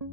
Hey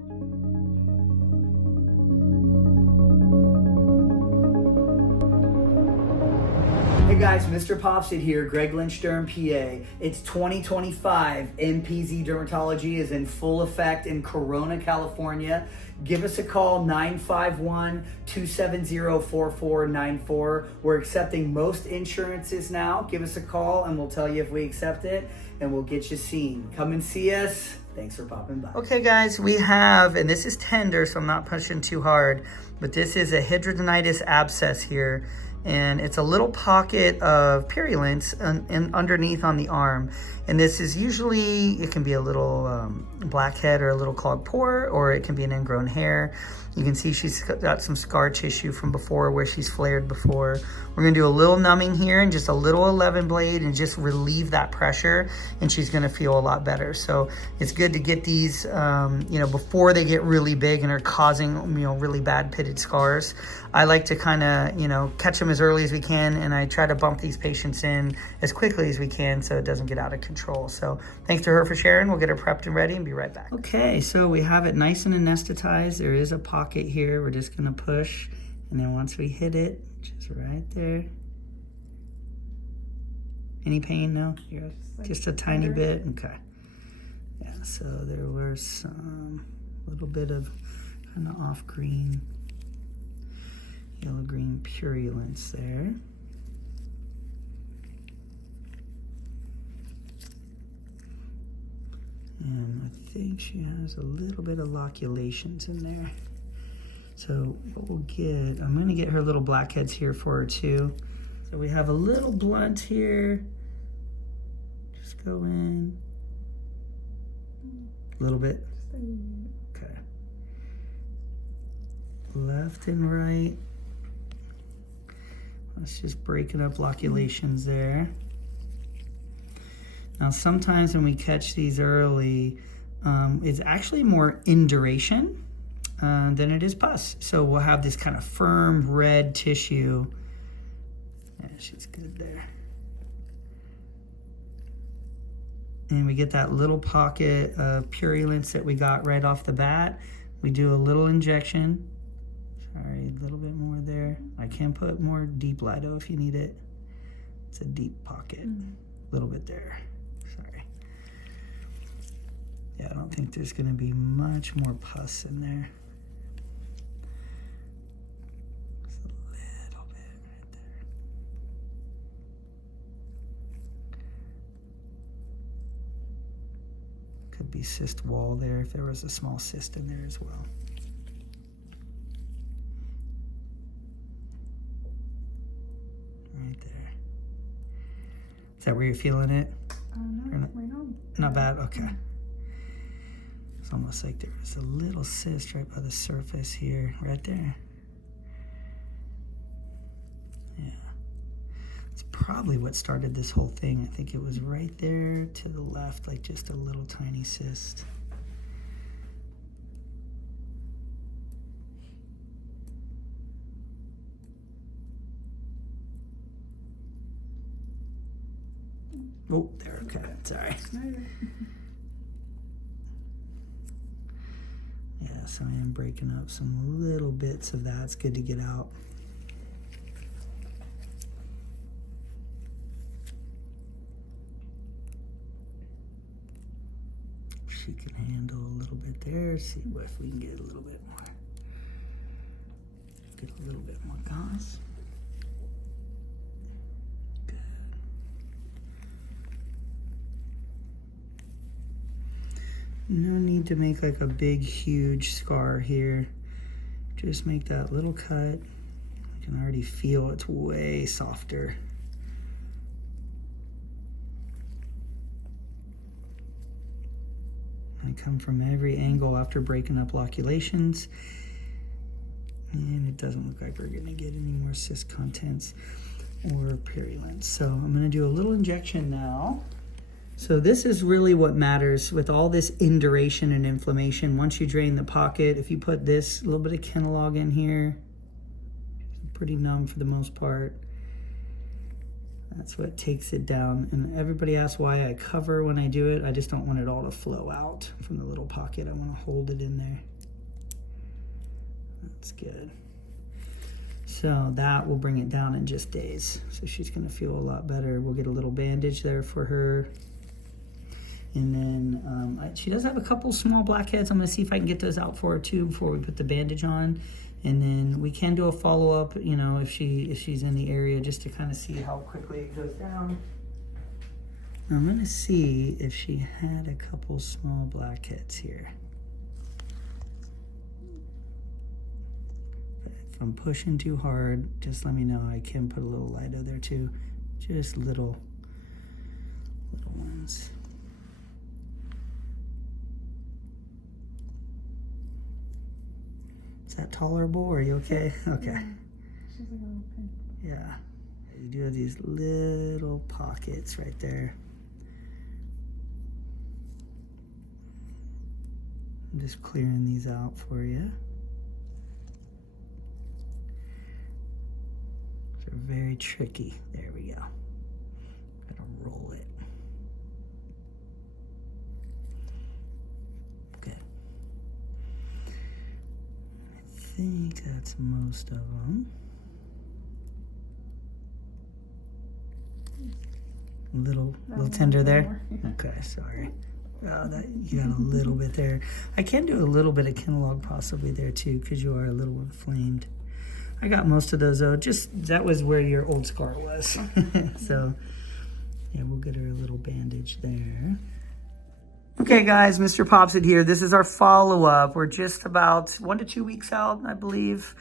guys, MrPopZit here, Greg Lynch Derm PA. It's 2025. MPZ Dermatology is in full effect in Corona, California. Give us a call, 951-270-4494. We're accepting most insurances now. Give us a call and we'll tell you if we accept it and we'll get you seen. Come and see us. Thanks for popping by. Okay guys, we have, and this is tender, so I'm not pushing too hard, but this is a hidradenitis abscess here. And it's a little pocket of purulence underneath on the arm. And this is usually, it can be a little blackhead or a little clogged pore, or it can be an ingrown hair. You can see she's got some scar tissue from before where she's flared before. We're gonna do a little numbing here and just a little 11 blade and just relieve that pressure, and she's gonna feel a lot better. So it's good to get these, before they get really big and are causing, really bad pitted scars. I like to kind of, catch them as early as we can, and I try to bump these patients in as quickly as we can so it doesn't get out of control. So thanks to her for sharing. We'll get her prepped and ready and be right back. Okay, so we have it nice and anesthetized. There is a pocket here. We're just gonna push, and then once we hit it, just right there. Any pain? No? Just a tiny bit? Okay. Yeah, so there was some little bit of kind of off green, yellow green purulence there. And I think she has a little bit of loculations in there. So what we'll get, I'm gonna get her little blackheads here for her too. So we have a little blunt here. Just go in. A little bit. Okay. Left and right. Let's just breaking up loculations there. Now sometimes when we catch these early, it's actually more induration than it is pus. So we'll have this kind of firm red tissue. Yeah, she's good there. And we get that little pocket of purulence that we got right off the bat. We do a little injection. Sorry, a little bit more there. I can put more deep lido if you need it. It's a deep pocket. A little bit there. Sorry. Yeah, I don't think there's gonna be much more pus in there. Just a little bit right there. Could be cyst wall there if there was a small cyst in there as well. Right there. Is that where you're feeling it? No, right on. Not bad? Okay. It's almost like there was a little cyst right by the surface here, right there. Yeah. It's probably what started this whole thing. I think it was right there to the left, like just a little tiny cyst. Oh, there, okay, sorry. Yeah, so I am breaking up some little bits of that. It's good to get out. She can handle a little bit there. See if we can get a little bit more. Get a little bit more gauze. No need to make like a big, huge scar here. Just make that little cut. I can already feel it's way softer. I come from every angle after breaking up loculations. And it doesn't look like we're gonna get any more cyst contents or purulence. So I'm gonna do a little injection now. So this is really what matters with all this induration and inflammation. Once you drain the pocket, if you put this, a little bit of Kenalog in here, pretty numb for the most part. That's what takes it down. And everybody asks why I cover when I do it. I just don't want it all to flow out from the little pocket. I want to hold it in there. That's good. So that will bring it down in just days. So she's gonna feel a lot better. We'll get a little bandage there for her. And then she does have a couple small blackheads. I'm gonna see if I can get those out for her too before we put the bandage on. And then we can do a follow-up, you know, if she's in the area, just to kind of see how quickly it goes down. I'm gonna see if she had a couple small blackheads here. If I'm pushing too hard, just let me know. I can put a little Lido there too. Just little ones. Is that tolerable? Are you okay? Okay. She's like a little pin. Yeah. You do have these little pockets right there. I'm just clearing these out for you. They're very tricky. There we go. Gotta roll it. Good. I think that's most of them. Little tender there. Okay, sorry. Oh, that you got a little bit there. I can do a little bit of Kenalog possibly there too, because you are a little inflamed. I got most of those though. Just that was where your old scar was. So yeah, we'll get her a little bandage there. Okay guys, MrPopZit here. This is our follow-up. We're just about 1 to 2 weeks out, I believe.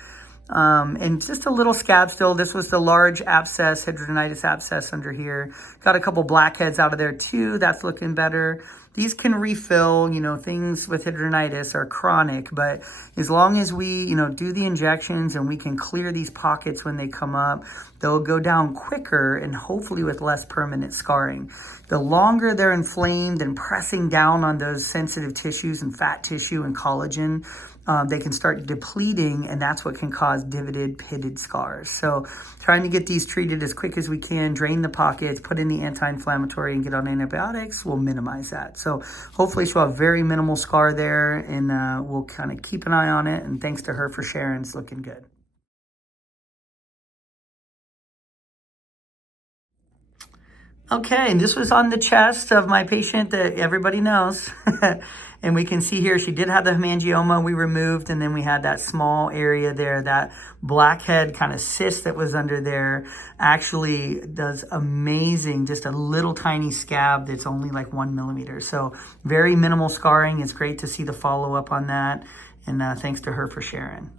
And just a little scab still. This was the large abscess, hidradenitis abscess under here. Got a couple blackheads out of there too. That's looking better. These can refill, you know, things with hidradenitis are chronic, but as long as we, you know, do the injections and we can clear these pockets when they come up, they'll go down quicker and hopefully with less permanent scarring. The longer they're inflamed and pressing down on those sensitive tissues and fat tissue and collagen, they can start depleting, and that's what can cause divoted, pitted scars. So trying to get these treated as quick as we can, drain the pockets, put in the anti-inflammatory, and get on antibiotics will minimize that. So hopefully she'll have very minimal scar there, and we'll kind of keep an eye on it. And thanks to her for sharing. It's looking good. Okay, and this was on the chest of my patient that everybody knows. And we can see here, she did have the hemangioma we removed, and then we had that small area there, that blackhead kind of cyst that was under there actually does amazing, just a little tiny scab that's only like 1 millimeter. So very minimal scarring. It's great to see the follow-up on that. And thanks to her for sharing.